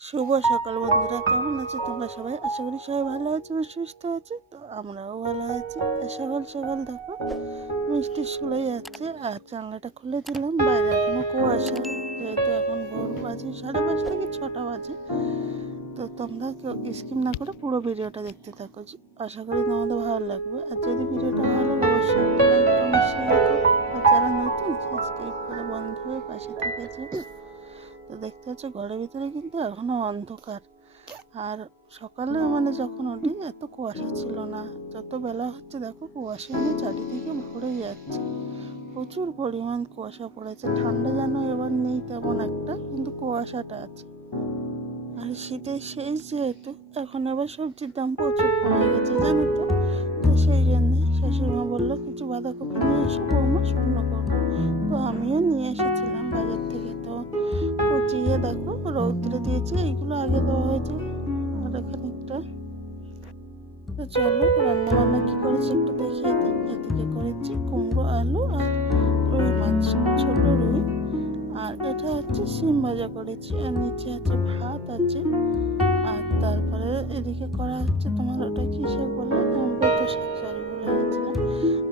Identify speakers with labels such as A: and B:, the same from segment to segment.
A: শুভ সকাল বন্ধুরা, কেমন আছে তোমরা সবাই? আশা করি সবাই ভালো আছে এবং সুস্থ আছে। তো আমরাও ভালো আছি। সকাল সকাল দেখো, মিষ্টি স্কুলে যাচ্ছে আর জানলাটা খুলে দিলাম। বাইরে এখনও কুয়াশা, যেহেতু এখন ভোর বাজে, সাড়ে পাঁচটা কি ছটা বাজে। তো তোমরা কেউ স্কিম না করে পুরো ভিডিওটা দেখতে থাকো। আশা করি তোমাদের ভালো লাগবে। আর যদি ভিডিওটা ভালো লাগে, অবশ্যই লাইক কমেন্ট শেয়ার করো। আর যারা নতুন সাবস্ক্রাইব করে বন্ধ হয়ে পাশে থেকে যাবে তো দেখতে হচ্ছে ঘরের ভিতরে কিন্তু এখনও অন্ধকার। আর সকালে মানে যখন উঠি, এত কুয়াশা ছিল না। যত বেলা হচ্ছে, দেখো কুয়াশা নিয়ে চারিদিকে ভরে যাচ্ছে। প্রচুর পরিমাণ কুয়াশা পড়েছে। ঠান্ডা যেন এবার নেই তেমন একটা, কিন্তু কুয়াশাটা আছে। আর শীতের শেষ যেহেতু, এখন আবার সবজির দাম প্রচুর কমে গেছে, জানো তো? তো সেই জন্য শাশুড়িমা বলল, কিছু বাঁধাকপি নিয়ে এসো বৌমা, শুকনো করব। তো আমিও নিয়ে তো কুচিয়ে দেখো, রৌদ্রে দিয়েছি, এইগুলো আগে দেওয়া হয়েছে আর খানিকটা তো চলো রান্না বান্না কী করেছি একটু দেখিয়ে দিই। এদিকে করেছি কুমড়ো, আলু আর রুই মাছ, ছোট রুই। আর এটা হচ্ছে সিম ভাজা করেছি, আর নিচে আছে ভাত আছে। আর তারপরে এদিকে করা হচ্ছে তোমার ওটা কী শাক বলে? বেতো শাক সরি ভুলে গেছিলাম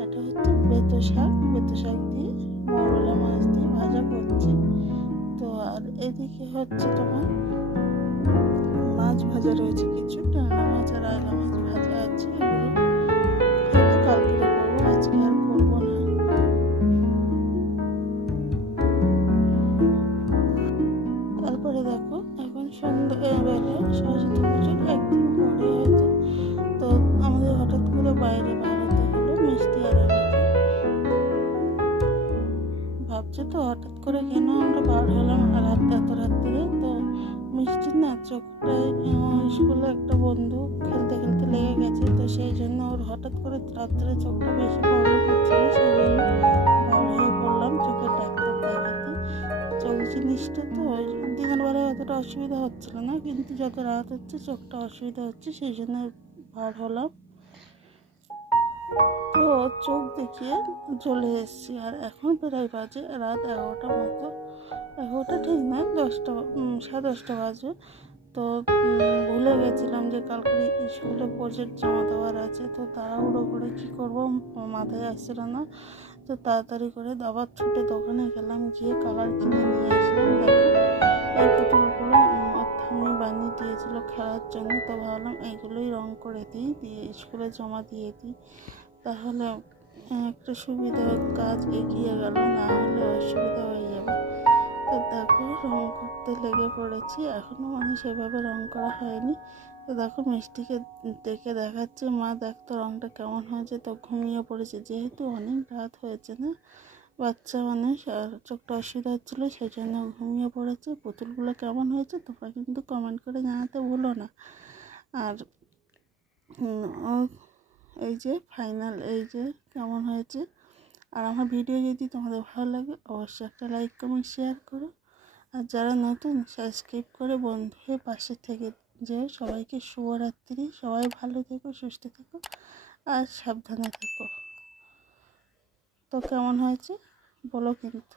A: এটা হচ্ছে বেতো শাক বেতো শাক দিয়ে মরলা মাছ দিয়ে ভাজা করছি। তো আর এদিকে হচ্ছে তোমার মাছ ভাজা রয়েছে কিছু টানা মাছ আর আয়লা মাছ ভাজা আছে কালকে আর করব না। তারপরে দেখো, এখন সরস্বতী পুজোর একদিন পরে হয়তো। তো আমাদের হঠাৎ করে বাইরে তো হঠাৎ করে কেন আমরা বার হলাম রাত এত রাত্রে? তো মিষ্টি না চোখটায় স্কুলে একটা বন্ধু খেলতে খেলতে লেগে গেছে, তো সেই জন্য ওর হঠাৎ করে রাত্রে চোখটা বেশি প্রবলেম হচ্ছিল, সেই জন্য বার হয়ে পড়লাম চোখের ডাক্তার দেখাতে। চোখ জিনিসটা তো দিনের বেলায় অতটা অসুবিধা হচ্ছিল না, কিন্তু যত রাত হচ্ছে চোখটা অসুবিধা হচ্ছে, সেই জন্য বার হলাম। তো চোখ দেখিয়ে চলে এসেছি আর এখন প্রায় বাজে রাত এগারোটার মতো। এগারোটা ঠিক না, দশটা সাড়ে দশটা বাজে তো ভুলে গেছিলাম যে কালকে স্কুলে প্রজেক্ট জমা দেওয়ার আছে। তো তাড়াহুড়ো করে কী করব মাথায় আসছিল না। তো তাড়াতাড়ি করে দাবার ছুটে দোকানে গেলাম, গিয়ে কালার কিনে নিয়ে আসলাম। দেখো, এই পুতুলগুলো ঠাম্মি বানিয়ে দিয়েছিল খেলার জন্য, তো ভাবলাম এইগুলোই রং করে দিই, দিয়ে স্কুলে জমা দিয়ে দিই। তাহলে একটা সুবিধা কাজ এগিয়ে গেল, না হলে অসুবিধা হয়ে যাবে। তো দেখো, রং করতে লেগে পড়েছি এখনও মানে সেভাবে রং করা হয়নি। তো দেখো, মিষ্টিকে দেখে দেখাচ্ছে, মা দেখ তো রংটা কেমন হয়েছে, তো ঘুমিয়ে পড়েছে, যেহেতু অনেক রাত হয়েছে না বাচ্চা মানুষ আর চোখটা অসুবিধা হচ্ছিল সেই জন্য ঘুমিয়ে পড়েছে। পুতুলগুলো কেমন হয়েছে তোমরা কিন্তু কমেন্ট করে জানাতে ভুলো না। আর এই যে ফাইনাল এই যে কেমন হয়েছে? আর আমার ভিডিও যদি তোমাদের ভালো লাগে, অবশ্যই একটা লাইক কমেন্ট শেয়ার করো। আর যারা নতুন সাবস্ক্রাইব করে বন্ধু হয়ে পাশে থেকে যে সবাইকে শুভরাত্রি। সবাই ভালো থেকো, সুস্থ থেকো, আর সাবধানে থেকো। তো কেমন হয়েছে? বলো কিন্তু।